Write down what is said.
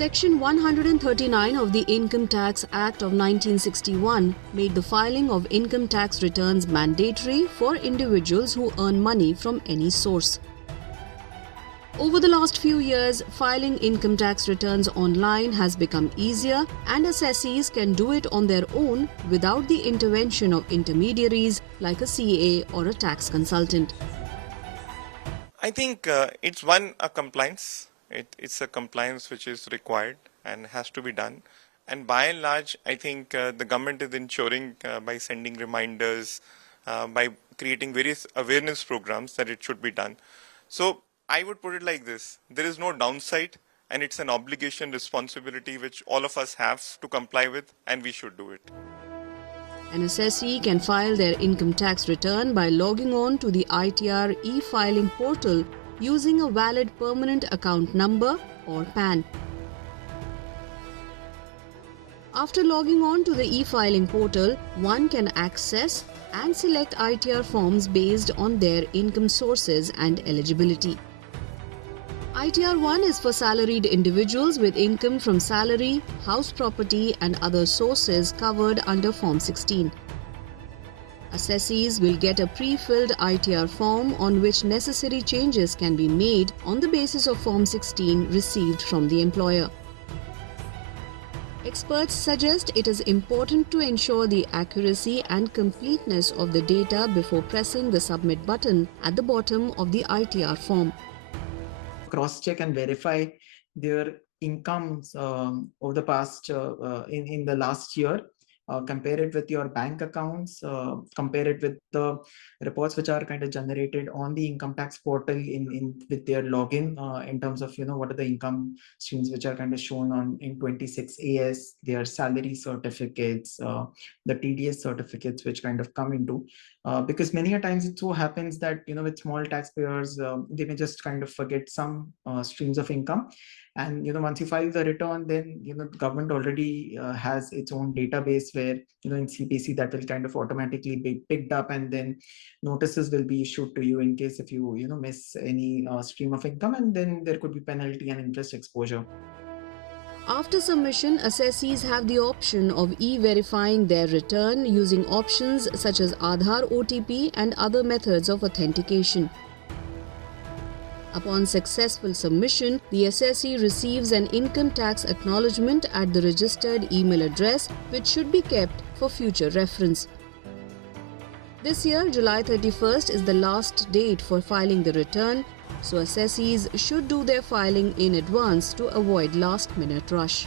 Section 139 of the Income Tax Act of 1961 made the filing of income tax returns mandatory for individuals who earn money from any source. Over the last few years, filing income tax returns online has become easier, and assessees can do it on their own without the intervention of intermediaries like a CA or a tax consultant. I think it's a compliance. It's a compliance which is required and has to be done. And by and large, I think the government is ensuring by sending reminders, by creating various awareness programs that it should be done. So I would put it like this: there is no downside, and it's an obligation, responsibility which all of us have to comply with, and we should do it. An assessee can file their income tax return by logging on to the ITR e-filing portal using a valid permanent account number or PAN. After logging on to the e-filing portal, one can access and select ITR forms based on their income sources and eligibility. ITR 1 is for salaried individuals with income from salary, house property and other sources covered under Form 16. Assessees will get a pre-filled ITR form on which necessary changes can be made on the basis of Form 16 received from the employer. Experts suggest it is important to ensure the accuracy and completeness of the data before pressing the submit button at the bottom of the ITR form. Cross-check and verify their incomes over the past in the last year. Compare it with your bank accounts, compare it with the reports which are kind of generated on the income tax portal with their login in terms of what are the income streams which are kind of shown on in 26AS, their salary certificates, the TDS certificates which kind of come into because many a times it so happens that with small taxpayers they may just kind of forget some streams of income. And once you file the return, then the government already has its own database where in CPC that will kind of automatically be picked up, and then notices will be issued to you in case if you miss any stream of income, and then there could be penalty and interest exposure. After submission, assessees have the option of e-verifying their return using options such as Aadhaar OTP and other methods of authentication. Upon successful submission, the assessee receives an income tax acknowledgement at the registered email address, which should be kept for future reference. This year, July 31st is the last date for filing the return, so assessees should do their filing in advance to avoid last-minute rush.